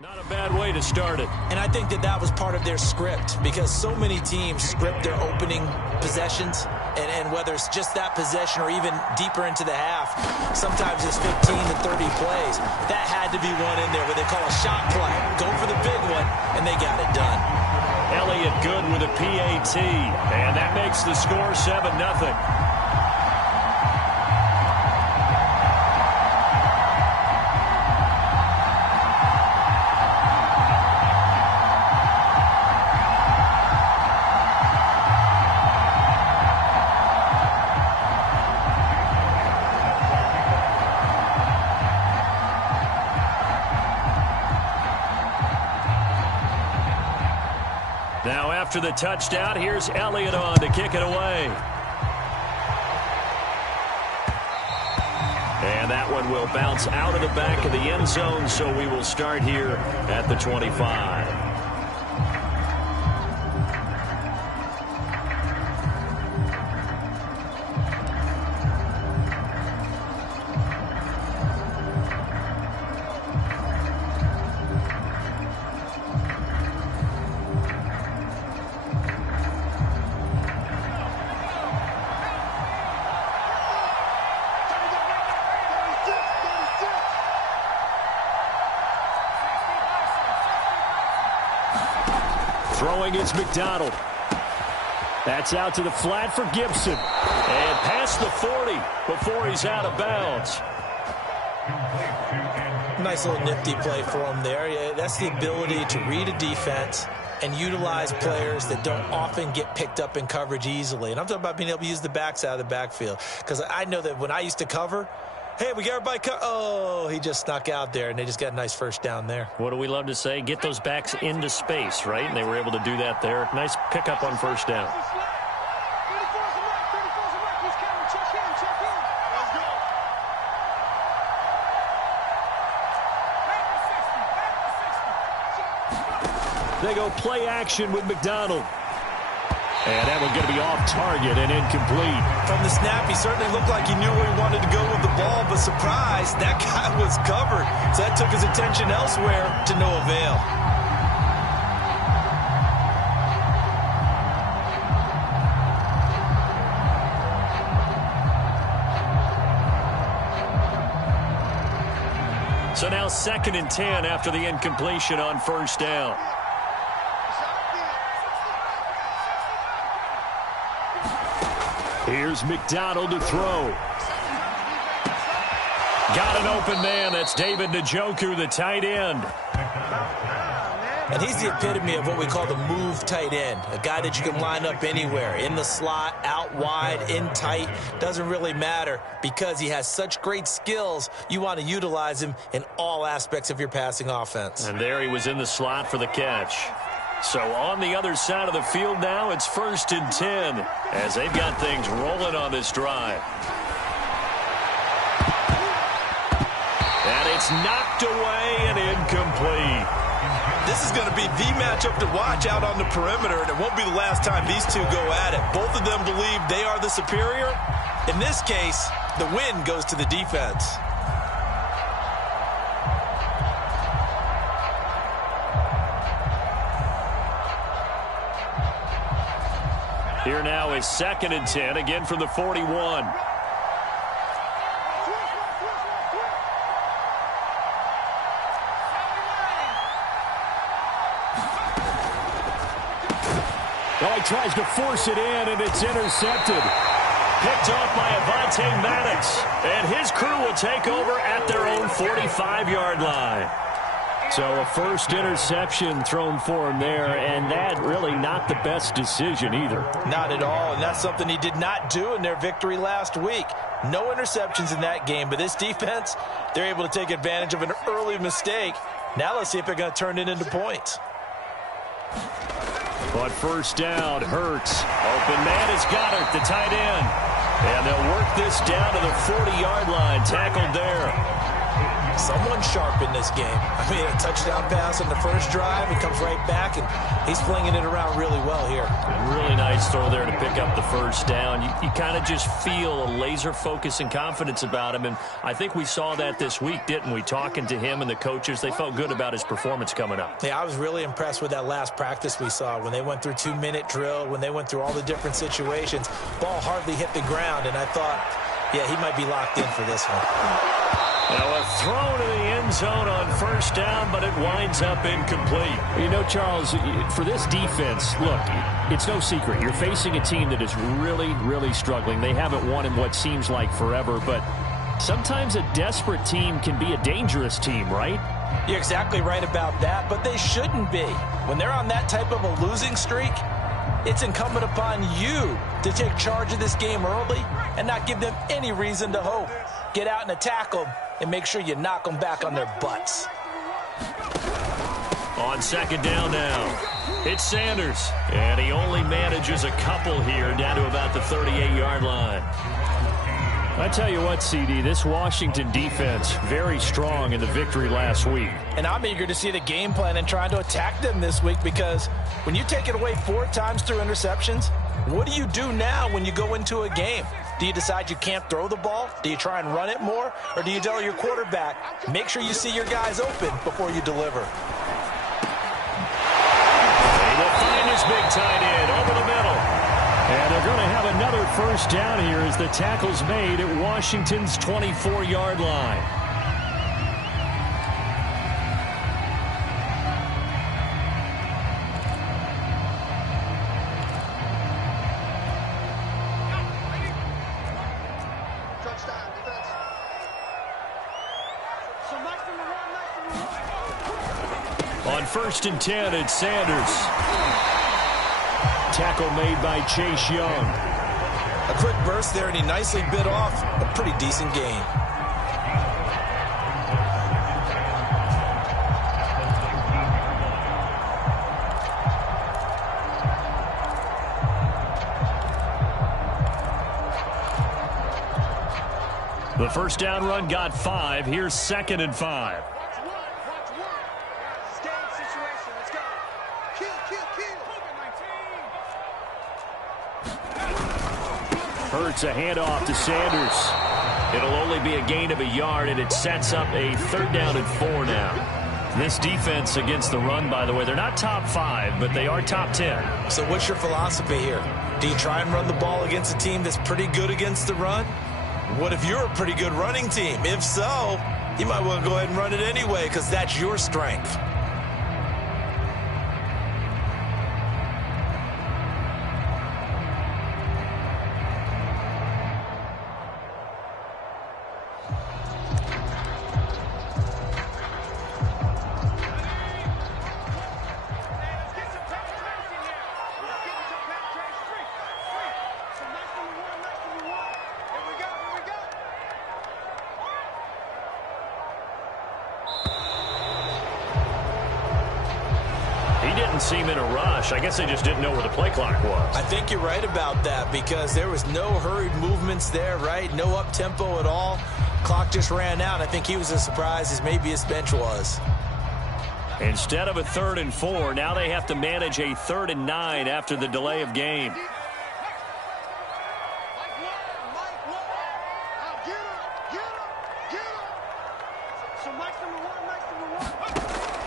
Not a bad way to start it. And I think that was part of their script, because so many teams script their opening possessions, and whether it's just that possession or even deeper into the half, sometimes it's 15 to 30 plays. That had to be one in there where they call a shot play. Go for the big one, and they got it done. Elliott good with a PAT, and that makes the score 7-0. Now after the touchdown, here's Elliott on to kick it away. And that one will bounce out of the back of the end zone, so we will start here at the 25. Throwing is McDonald. That's out to the flat for Gibson. And past the 40 before he's out of bounds. Nice little nifty play for him there. Yeah, that's the ability to read a defense and utilize players that don't often get picked up in coverage easily. And I'm talking about being able to use the backs out of the backfield. Because I know that when I used to cover, hey, we got everybody oh, he just snuck out there, and they just got a nice first down there. What do we love to say? Get those backs into space, right? And they were able to do that there. Nice pickup on first down. They go play action with McDonald. And that one's going to be off target and incomplete. From the snap, he certainly looked like he knew where he wanted to go with the ball, but surprise, that guy was covered. So that took his attention elsewhere to no avail. So now 2nd and 10 after the incompletion on first down. Here's McDonald to throw. Got an open man. That's David Njoku, the tight end. And he's the epitome of what we call the move tight end. A guy that you can line up anywhere. In the slot, out wide, in tight. Doesn't really matter because he has such great skills. You want to utilize him in all aspects of your passing offense. And there he was in the slot for the catch. So on the other side of the field now, it's 1st and 10 as they've got things rolling on this drive. And it's knocked away and incomplete. This is going to be the matchup to watch out on the perimeter, and it won't be the last time these two go at it. Both of them believe they are the superior. In this case, the win goes to the defense. Here now is 2nd and 10, again from the 41. Well, he tries to force it in, and it's intercepted. Picked off by Avonte Maddox, and his crew will take over at their own 45-yard line. So a first interception thrown for him there, and that really not the best decision either. Not at all, and that's something he did not do in their victory last week. No interceptions in that game, but this defense, they're able to take advantage of an early mistake. Now let's see if they're going to turn it into points. But first down, Hurts. Open man is Goddard, the tight end. And they'll work this down to the 40-yard line, tackled there. someone sharp in this game. I mean, a touchdown pass on the first drive, he comes right back, and he's flinging it around really well here. Really nice throw there to pick up the first down. You kind of just feel a laser focus and confidence about him, and I think we saw that this week, didn't we? Talking to him and the coaches, they felt good about his performance coming up. Yeah, I was really impressed with that last practice we saw when they went through 2-minute drill, when they went through all the different situations. Ball hardly hit the ground, and I thought, yeah, he might be locked in for this one. Now a throw to the end zone on first down, but it winds up incomplete. You know, Charles, for this defense, look, it's no secret. You're facing a team that is really, really struggling. They haven't won in what seems like forever, but sometimes a desperate team can be a dangerous team, right? You're exactly right about that, but they shouldn't be. When they're on that type of a losing streak, it's incumbent upon you to take charge of this game early and not give them any reason to hope. Get out and attack them and make sure you knock them back on their butts. On second down now, it's Sanders, and he only manages a couple here down to about the 38-yard line. I tell you what, CD, this Washington defense, very strong in the victory last week. And I'm eager to see the game plan and trying to attack them this week, because when you take it away 4 times through interceptions, what do you do now when you go into a game? Do you decide you can't throw the ball? Do you try and run it more? Or do you tell your quarterback, make sure you see your guys open before you deliver? They will find his big tight end over the middle. And they're going to have another first down here as the tackle's made at Washington's 24-yard line. On 1st and 10, it's Sanders. Tackle made by Chase Young. A quick burst there, and he nicely bit off a pretty decent gain. The first down run got 5. Here's 2nd and 5. Hurts a handoff to Sanders. It'll only be a gain of a yard, and it sets up a 3rd down and 4 now. This defense against the run, by the way, they're not top 5, but they are top 10. So what's your philosophy here? Do you try and run the ball against a team that's pretty good against the run? What if you're a pretty good running team? If so, you might want to go ahead and run it anyway, because that's your strength. Seem in a rush. I guess they just didn't know where the play clock was. I think you're right about that, because there was no hurried movements there, right? No up-tempo at all. Clock just ran out. I think he was as surprised as maybe his bench was. Instead of a 3rd and 4, now they have to manage a 3rd and 9 after the delay of game.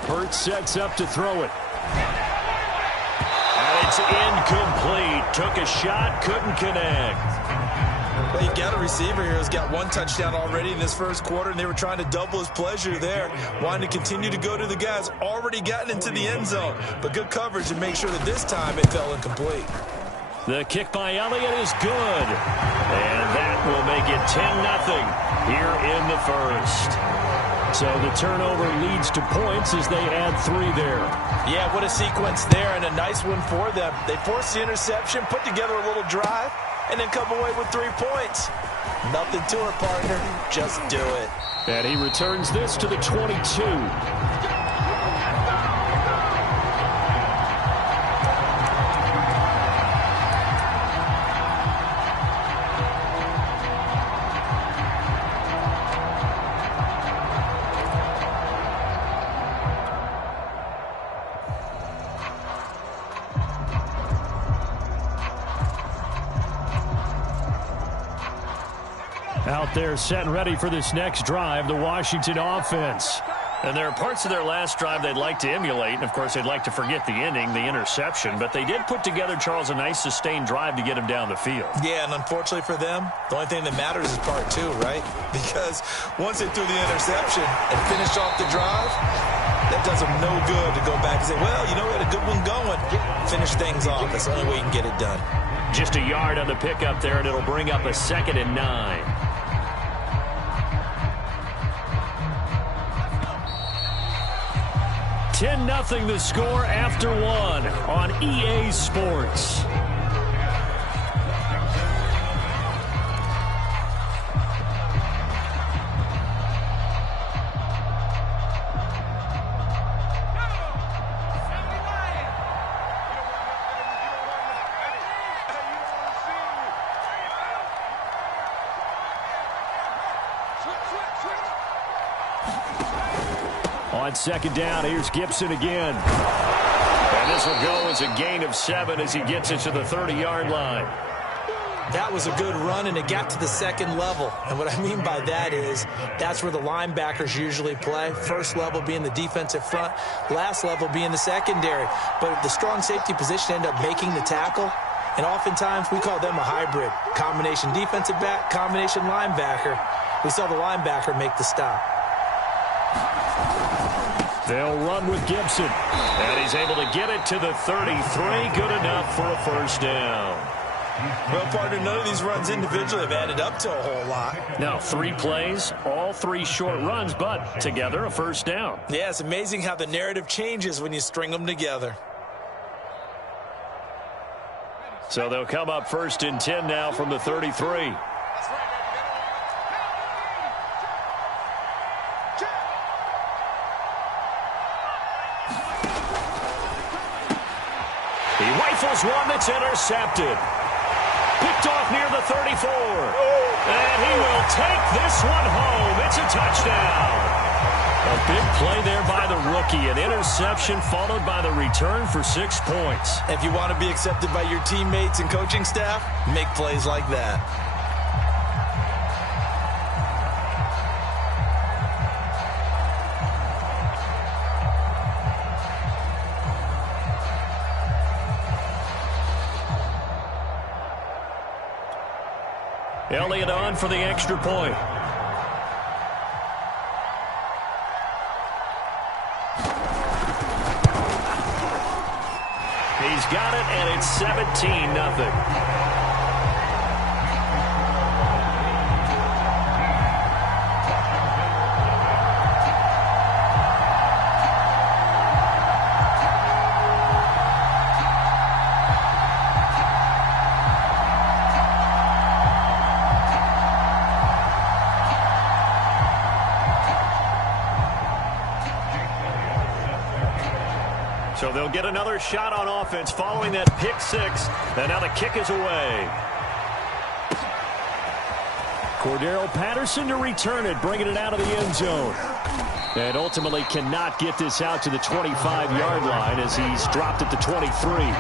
Hurts sets up to throw it. And it's incomplete. Took a shot, couldn't connect. Well, you got a receiver here who's got 1 touchdown already in this first quarter, and they were trying to double his pleasure there, wanting to continue to go to the guys already gotten into the end zone. But good coverage and make sure that this time it fell incomplete. The kick by Elliott is good. And that will make it 10-0 here in the first. So the turnover leads to points as they add 3 there. Yeah, what a sequence there, and a nice one for them. They forced the interception, put together a little drive, and then come away with 3 points. Nothing to it, partner. Just do it. And he returns this to the 22. Out there set and ready for this next drive, the Washington offense. And there are parts of their last drive they'd like to emulate, and, of course, they'd like to forget the inning, the interception. But they did put together, Charles, a nice sustained drive to get him down the field. Yeah, and unfortunately for them, the only thing that matters is part two, right? Because once they threw the interception and finished off the drive, that does them no good to go back and say, well, you know, we had a good one going. Finish things off. That's the only way you can get it done. Just a yard on the pickup there, and it'll bring up a 2nd and 9. 10-0 the score after one on EA Sports. On 2nd down, here's Gibson again. And this will go as a gain of 7 as he gets it to the 30-yard line. That was a good run, and it got to the 2nd level. And what I mean by that is that's where the linebackers usually play. First level being the defensive front, last level being the secondary. But the strong safety position ended up making the tackle. And oftentimes we call them a hybrid. Combination defensive back, combination linebacker. We saw the linebacker make the stop. They'll run with Gibson. And he's able to get it to the 33. Good enough for a first down. Well, partner, none of these runs individually have added up to a whole lot. Now, 3 plays, all 3 short runs, but together a first down. Yeah, it's amazing how the narrative changes when you string them together. So they'll come up 1st and 10 now from the 33. He rifles one that's intercepted. Picked off near the 34. And he will take this one home. It's a touchdown. A big play there by the rookie. An interception followed by the return for 6 points. If you want to be accepted by your teammates and coaching staff, make plays like that. Elliott on for the extra point. He's got it, and it's 17-0. So they'll get another shot on offense following that pick 6. And now the kick is away. Cordero Patterson to return it, bringing it out of the end zone. And ultimately cannot get this out to the 25-yard line as he's dropped at the 23.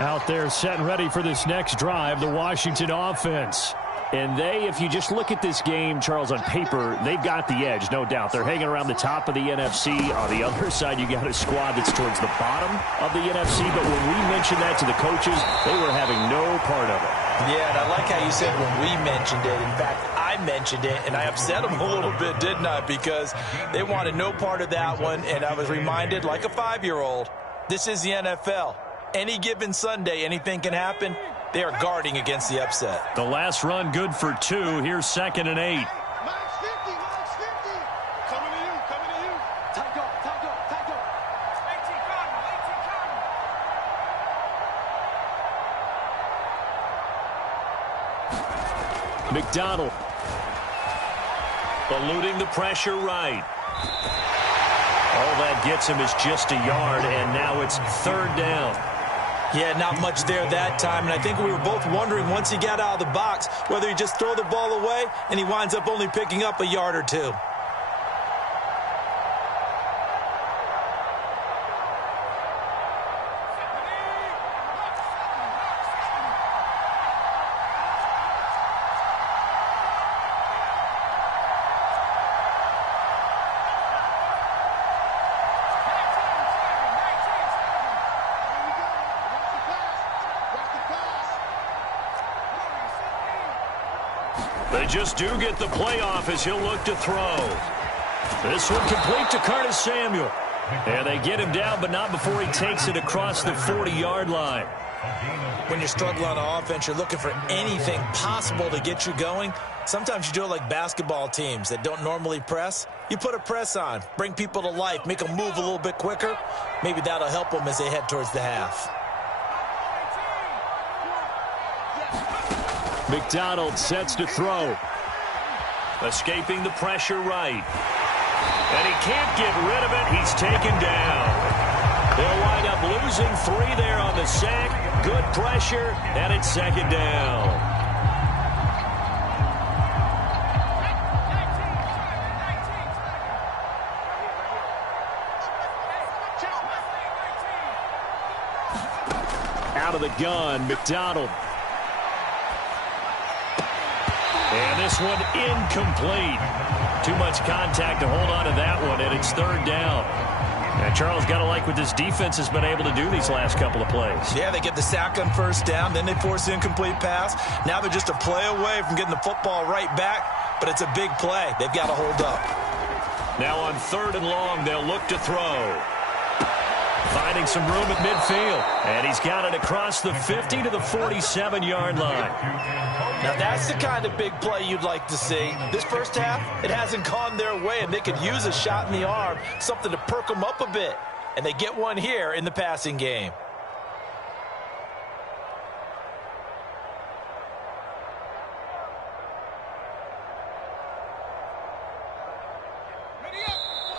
Out there set and ready for this next drive, the Washington offense. And they, if you just look at this game, Charles, on paper, they've got the edge, no doubt. They're hanging around the top of the NFC. On the other side, you got a squad that's towards the bottom of the NFC. But when we mentioned that to the coaches, they were having no part of it. Yeah, and I like how you said when we mentioned it. In fact, I mentioned it, and I upset them a little bit, didn't I? Because they wanted no part of that one, and I was reminded, like a 5-year-old, this is the NFL. Any given Sunday, anything can happen. They are guarding against the upset. The last run good for 2. Here's 2nd and 8. Max 50. Coming to you. Take off. 18 McDonald. Eluding the pressure right. All that gets him is just a yard, and now it's 3rd down. Yeah, not much there that time, and I think we were both wondering once he got out of the box whether he just throw the ball away and he winds up only picking up a yard or two. They just do get the play off as he'll look to throw. This one complete to Curtis Samuel. And they get him down, but not before he takes it across the 40-yard line. When you're struggling on offense, you're looking for anything possible to get you going. Sometimes you do it like basketball teams that don't normally press. You put a press on, bring people to life, make them move a little bit quicker. Maybe that'll help them as they head towards the half. McDonald sets to throw. Escaping the pressure right. And he can't get rid of it. He's taken down. They'll wind up losing 3 there on the sack. Good pressure, and it's second down. Out of the gun, McDonald. And this one incomplete. Too much contact to hold on to that one, and it's third down. And Charles, got to like what this defense has been able to do these last couple of plays. Yeah, they get the sack on first down, then they force the incomplete pass. Now they're just a play away from getting the football right back, but it's a big play. They've got to hold up. Now on 3rd and long, they'll look to throw. Finding some room at midfield. And he's got it across the 50 to the 47-yard line. Now that's the kind of big play you'd like to see. This first half, it hasn't gone their way, and they could use a shot in the arm, something to perk them up a bit. And they get one here in the passing game.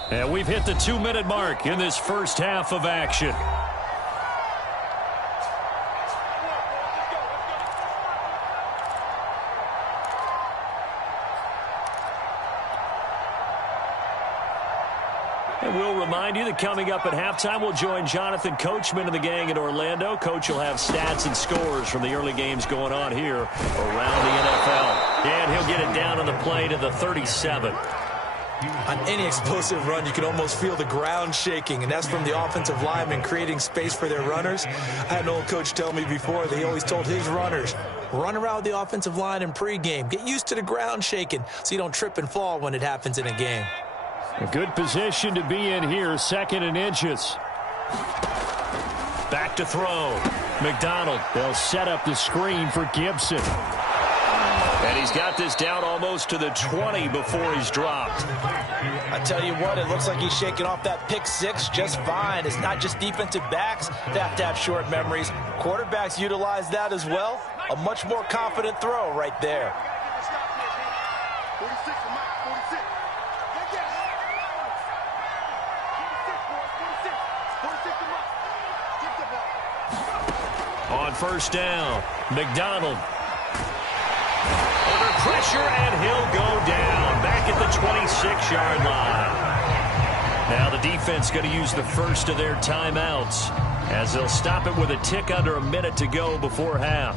And we've hit the 2-minute mark in this first half of action. And we'll remind you that coming up at halftime, we'll join Jonathan Coachman and the gang in Orlando. Coach will have stats and scores from the early games going on here around the NFL. And he'll get it down on the play to the 37. On any explosive run, you can almost feel the ground shaking, and that's from the offensive linemen creating space for their runners. I had an old coach tell me before that he always told his runners, run around the offensive line in pregame. Get used to the ground shaking so you don't trip and fall when it happens in a game. A good position to be in here, 2nd and inches. Back to throw. McDonald, they'll set up the screen for Gibson. And he's got this down almost to the 20 before he's dropped. I tell you what, it looks like he's shaking off that pick 6 just fine. It's not just defensive backs that have to have short memories. Quarterbacks utilize that as well. A much more confident throw right there. On first down, McDonald. Under pressure, and he'll go down back at the 26-yard line. Now the defense going to use the first of their timeouts as they'll stop it with a tick under a minute to go before half.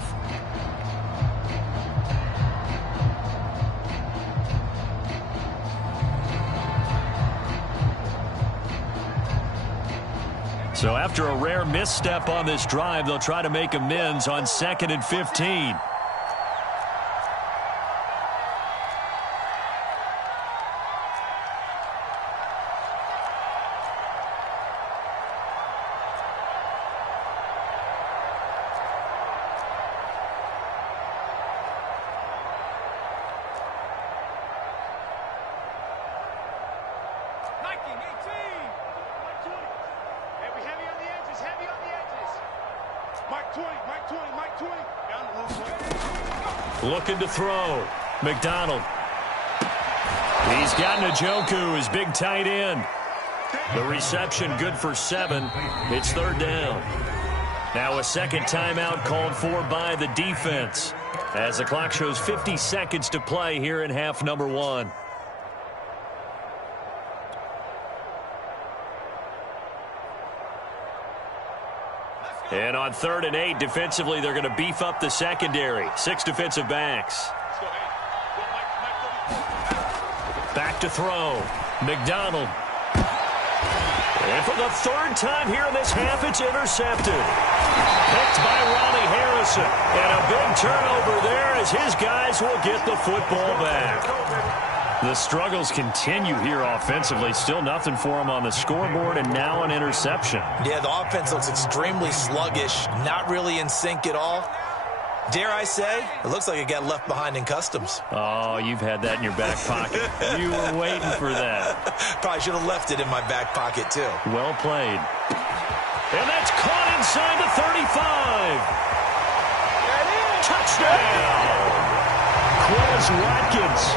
So after a rare misstep on this drive, they'll try to make amends on 2nd and 15. Looking to throw. McDonald. He's got Njoku, his big tight end. The reception good for 7. It's 3rd down. Now a second timeout called for by the defense as the clock shows 50 seconds to play here in half number 1. And on 3rd and 8, defensively, they're going to beef up the secondary. 6 defensive backs. Back to throw. McDonald. And for the 3rd time here in this half, it's intercepted. Picked by Ronnie Harrison. And a big turnover there as his guys will get the football back. The struggles continue here offensively. Still nothing for them on the scoreboard, and now an interception. Yeah, the offense looks extremely sluggish, not really in sync at all. Dare I say, it looks like it got left behind in customs. Oh, you've had that in your back pocket. You were waiting for that. Probably should have left it in my back pocket, too. Well played. And that's caught inside the 35. Touchdown! Quez Watkins,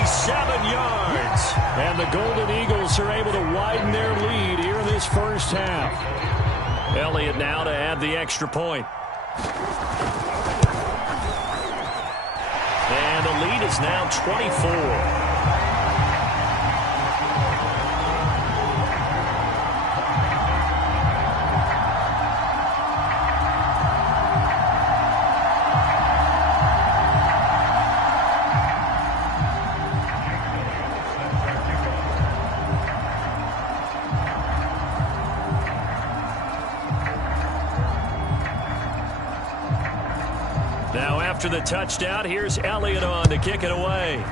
87 yards. And the Golden Eagles are able to widen their lead here in this first half. Elliott now to add the extra point. And the lead is now 24. After the touchdown, here's Elliott on to kick it away.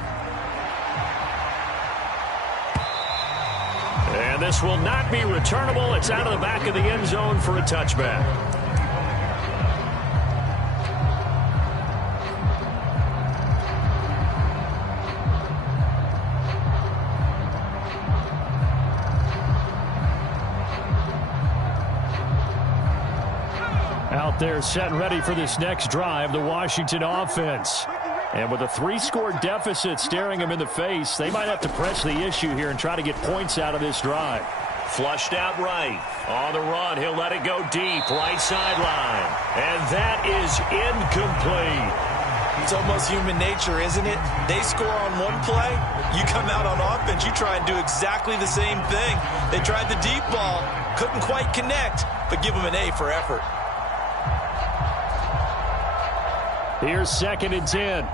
And this will not be returnable. It's out of the back of the end zone for a touchback. Out there set and ready for this next drive, the Washington offense. And with a 3-score deficit staring them in the face, they might have to press the issue here and try to get points out of this drive. Flushed out right. On the run, he'll let it go deep, right sideline. And that is incomplete. It's almost human nature, isn't it? They score on one play, you come out on offense, you try and do exactly the same thing. They tried the deep ball, couldn't quite connect, but give them an A for effort. Here's 2nd and 10.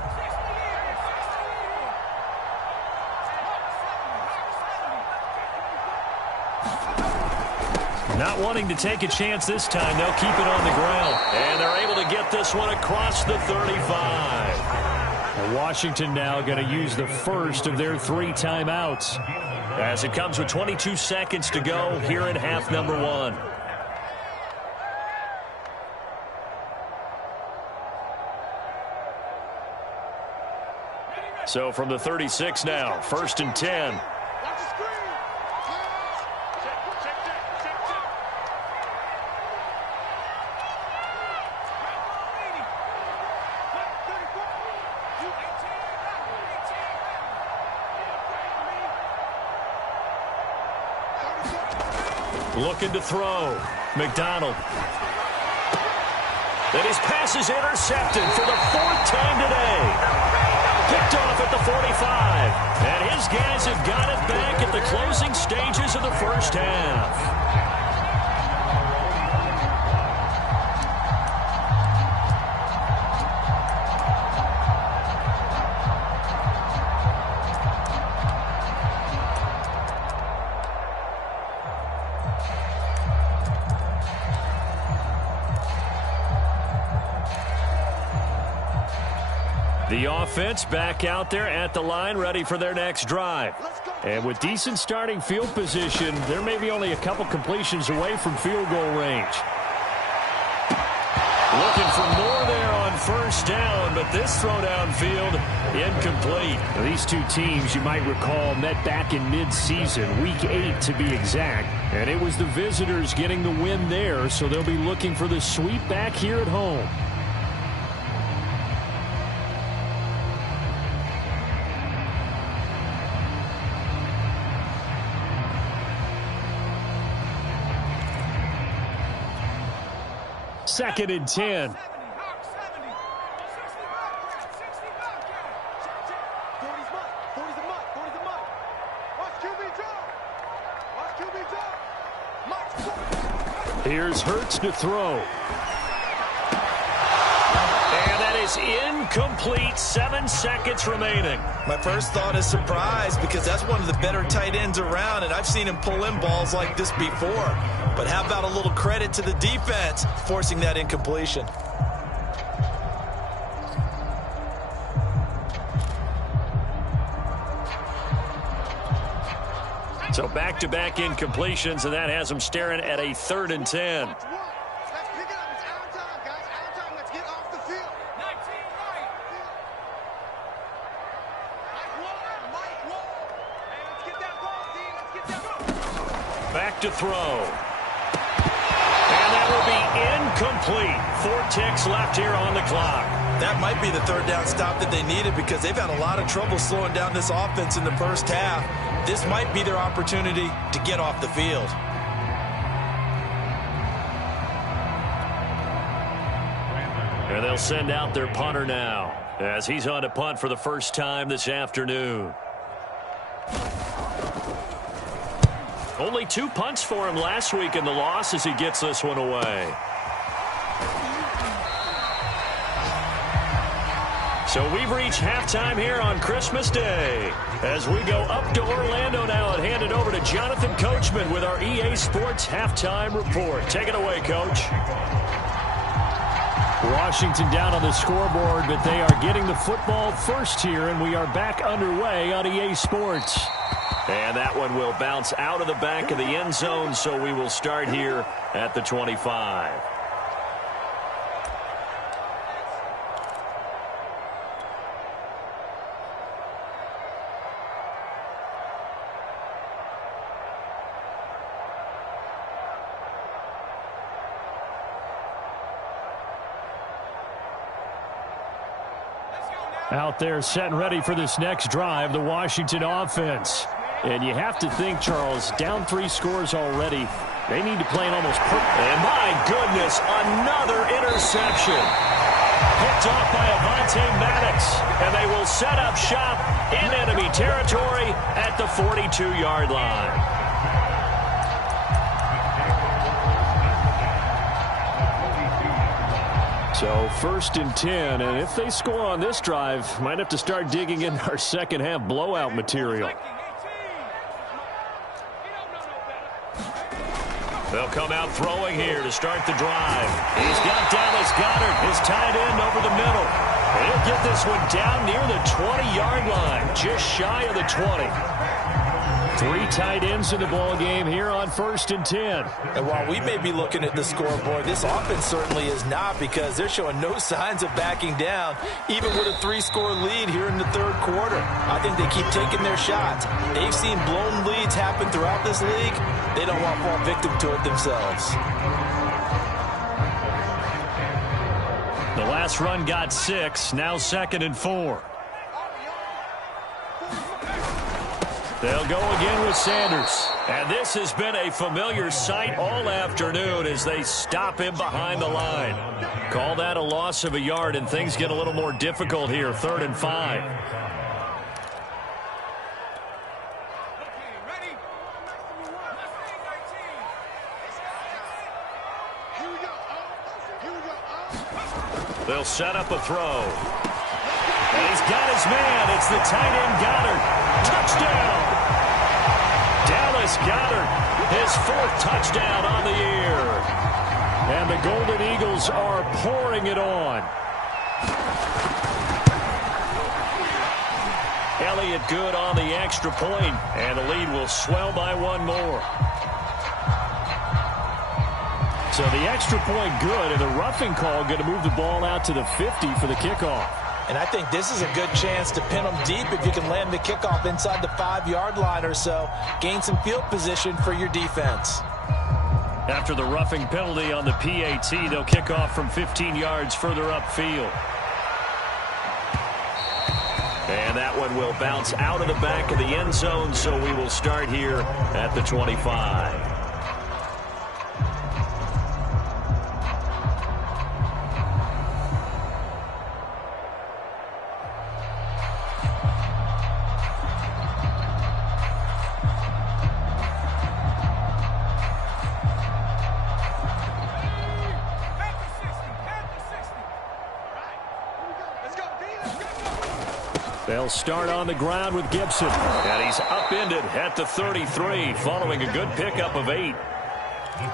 Not wanting to take a chance this time, they'll keep it on the ground. And they're able to get this one across the 35. And Washington now going to use the first of their 3 timeouts as it comes with 22 seconds to go here in half number 1. So from the 36 now, 1st and 10. Looking to throw. McDonald. And his pass is intercepted for the 4th time today. Picked off at the 45. And his guys have got it back at the closing stages of the first half. The offense back out there at the line, ready for their next drive. And with decent starting field position, there may be only a couple completions away from field goal range. Looking for more there on 1st down, but this throw downfield incomplete. Now, these two teams, you might recall, met back in mid-season, week 8 to be exact. And it was the visitors getting the win there, so they'll be looking for the sweep back here at home. 2nd and 10. Here's Hurts to throw. And that is incomplete. 7 seconds remaining. My first thought is surprise because that's one of the better tight ends around, and I've seen him pull in balls like this before. But how about a little credit to the defense forcing that incompletion? So back-to-back incompletions, and that has them staring at a 3rd and 10. Back to throw. And that will be incomplete. 4 ticks left here on the clock. That might be the 3rd down stop that they needed because they've had a lot of trouble slowing down this offense in the first half. This might be their opportunity to get off the field. And they'll send out their punter now as he's on to punt for the first time this afternoon. Only 2 punts for him last week in the loss as he gets this one away. So we've reached halftime here on Christmas Day. As we go up to Orlando now and hand it over to Jonathan Coachman with our EA Sports Halftime Report. Take it away, Coach. Washington down on the scoreboard, but they are getting the football first here, and we are back underway on EA Sports. And that one will bounce out of the back of the end zone, so we will start here at the 25. Out there set and ready for this next drive, the Washington offense. And you have to think, Charles, down 3 scores already. They need to play an almost perfect. And my goodness, another interception. Picked off by Avonte Maddox. And they will set up shop in enemy territory at the 42-yard line. So 1st and 10, and if they score on this drive, might have to start digging in our second half blowout material. They'll come out throwing here to start the drive. He's got Dallas Goedert, his tight end, over the middle. And he'll get this one down near the 20-yard line, just shy of the 20. 3 tight ends in the ball game here on 1st and 10. And while we may be looking at the scoreboard, this offense certainly is not because they're showing no signs of backing down, even with a 3-score lead here in the 3rd quarter. I think they keep taking their shots. They've seen blown leads happen throughout this league. They don't want to fall victim to it themselves. The last run got 6, now 2nd and 4. They'll go again with Sanders. And this has been a familiar sight all afternoon as they stop him behind the line. Call that a loss of a yard, and things get a little more difficult here, 3rd and 5. They'll set up a throw. And he's got his man. It's the tight end Goddard. Touchdown! Dallas Goedert, his 4th touchdown on the year. And the Golden Eagles are pouring it on. Elliott good on the extra point, and the lead will swell by 1 more. So the extra point good, and the roughing call going to move the ball out to the 50 for the kickoff. And I think this is a good chance to pin them deep if you can land the kickoff inside the 5-yard line or so. Gain some field position for your defense. After the roughing penalty on the PAT, they'll kick off from 15 yards further upfield. And that one will bounce out of the back of the end zone, so we will start here at the 25. They'll start on the ground with Gibson. And he's upended at the 33 following a good pickup of 8.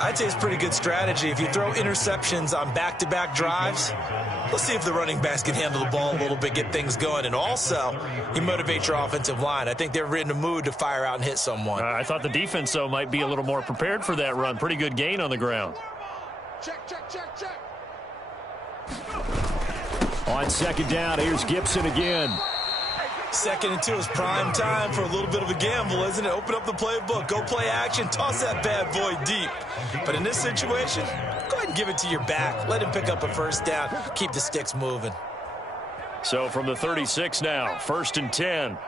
I'd say it's pretty good strategy. If you throw interceptions on back-to-back drives, let's see if the running backs can handle the ball a little bit, get things going. And also, you motivate your offensive line. I think they're in a mood to fire out and hit someone. I thought the defense, though, might be a little more prepared for that run. Pretty good gain on the ground. Check, check, check, check. On second down, here's Gibson again. 2nd and 2 is prime time for a little bit of a gamble, isn't it? Open up the playbook, go play action, toss that bad boy deep. But in this situation, go ahead and give it to your back. Let him pick up a first down. Keep the sticks moving. So from the 36 now, 1st and 10.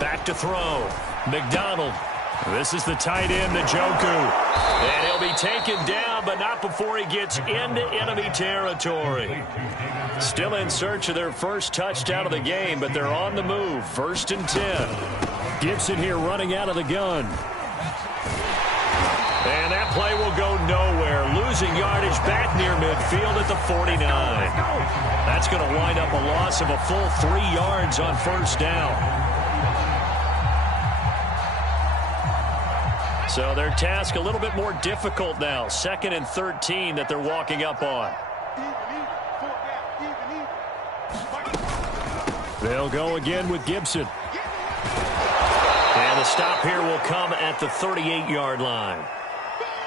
Back to throw. McDonald. This is the tight end, Njoku. And he'll be taken down, but not before he gets into enemy territory. Still in search of their first touchdown of the game, but they're on the move. 1st and 10. Gibson here running out of the gun. And that play will go nowhere. Losing yardage back near midfield at the 49. That's going to wind up a loss of a full 3 yards on 1st down. So their task a little bit more difficult now. 2nd and 13 that they're walking up on. They'll go again with Gibson. And the stop here will come at the 38-yard line.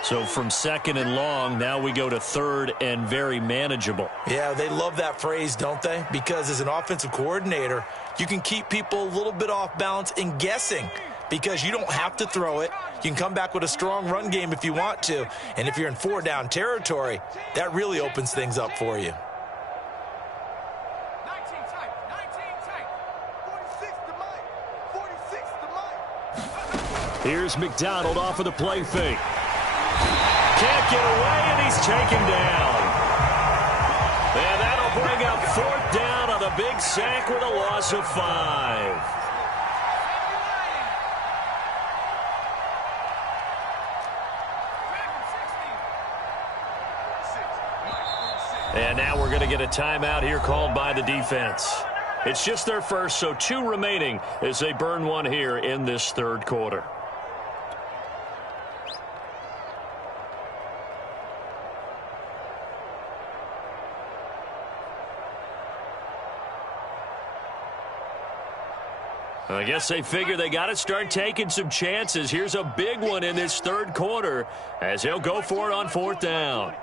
So from 2nd and long, now we go to 3rd and very manageable. Yeah, they love that phrase, don't they? Because as an offensive coordinator, you can keep people a little bit off balance and guessing. Because you don't have to throw it. You can come back with a strong run game if you want to. And if you're in 4-down territory, that really opens things up for you. 19 tight, 19 tight. 46 to Mike. 46 to Mike. Here's McDonald off of the play fake. Can't get away, and he's taken down. And that'll bring up 4th down on the big sack with a loss of 5. And now we're going to get a timeout here called by the defense. It's just their first, so 2 remaining as they burn one here in this 3rd quarter. I guess they figure they got to start taking some chances. Here's a big one in this 3rd quarter as he'll go for it on 4th down.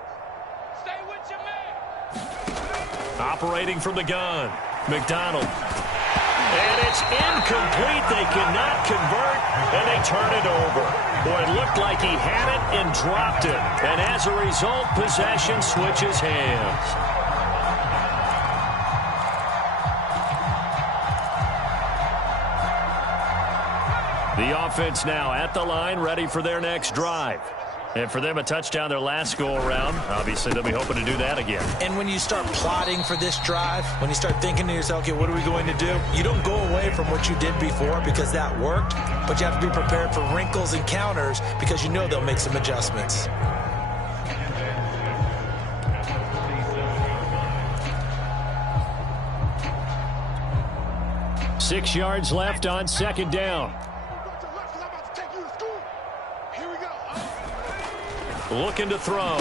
Operating from the gun, McDonald. And it's incomplete. They cannot convert, and they turn it over. Boy, it looked like he had it and dropped it. And as a result, possession switches hands. The offense now at the line, ready for their next drive. And for them, a touchdown their last go-around. Obviously, they'll be hoping to do that again. And when you start plotting for this drive, when you start thinking to yourself, okay, what are we going to do? You don't go away from what you did before because that worked, but you have to be prepared for wrinkles and counters because you know they'll make some adjustments. Six yards left on 2nd down. Looking to throw.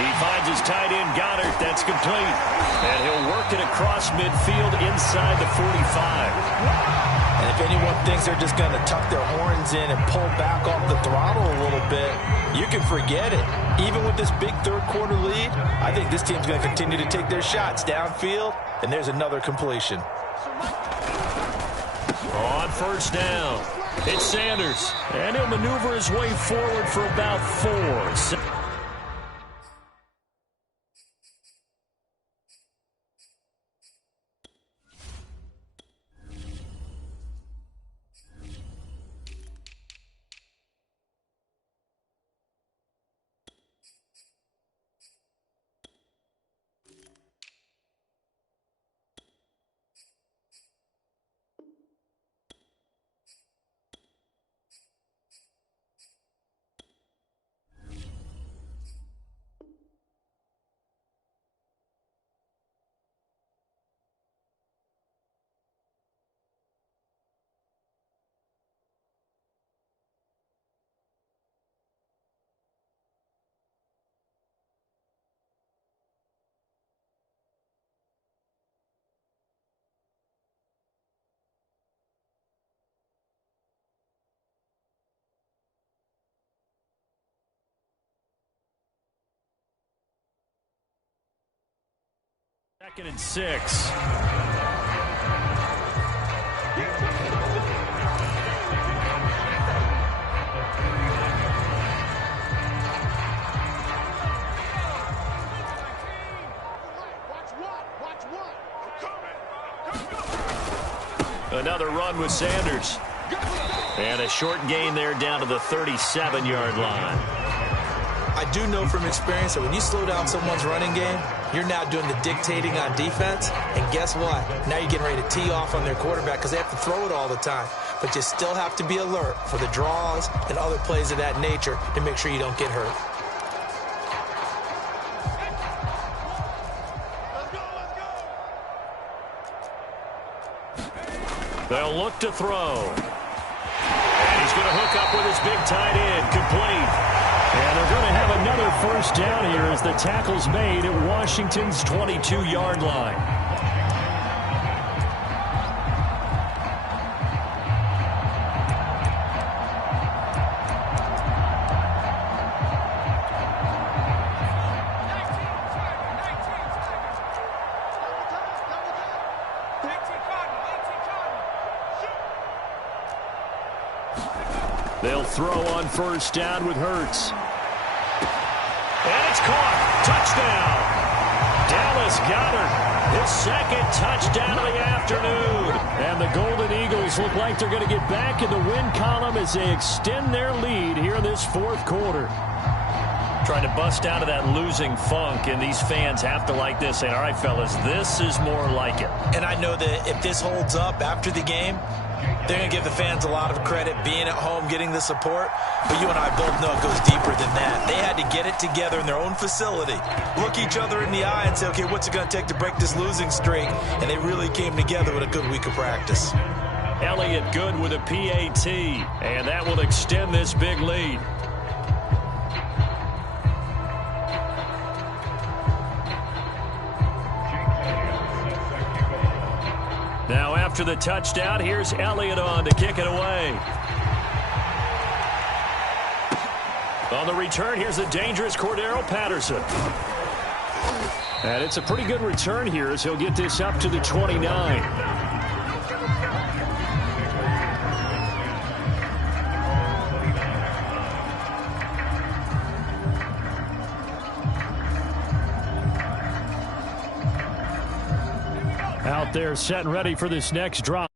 He finds his tight end, Goddard. That's complete. And he'll work it across midfield inside the 45. And if anyone thinks they're just going to tuck their horns in and pull back off the throttle a little bit, you can forget it. Even with this big 3rd quarter lead, I think this team's going to continue to take their shots downfield, and there's another completion. On 1st down, it's Sanders, and he'll maneuver his way forward for about 4. Second and 6. Another run with Sanders. And a short gain there down to the 37-yard line. I do know from experience that when you slow down someone's running game, you're now doing the dictating on defense. And guess what? Now you're getting ready to tee off on their quarterback because they have to throw it all the time. But you still have to be alert for the draws and other plays of that nature to make sure you don't get hurt. They'll look to throw. And he's going to hook up with his big tight end, complete. And they're going to have another first down here as the tackle's made at Washington's 22-yard line. They'll throw on first down with Hurts. And it's caught. Touchdown. Dallas Goedert, his second touchdown of the afternoon. And the Golden Eagles look like they're going to get back in the win column as they extend their lead here in this fourth quarter. Trying to bust out of that losing funk, and these fans have to like this. Saying, all right, fellas, this is more like it. And I know that if this holds up after the game, they're going to give the fans a lot of credit being at home, getting the support. But you and I both know it goes deeper than that. They had to get it together in their own facility, look each other in the eye and say, okay, what's it going to take to break this losing streak? And they really came together with a good week of practice. Elliott good with a PAT, and that will extend this big lead. Now after the touchdown, here's Elliott on to kick it away. On the return, here's the dangerous Cordero Patterson. And it's a pretty good return here as he'll get this up to the 29. Out there set and ready for this next drop.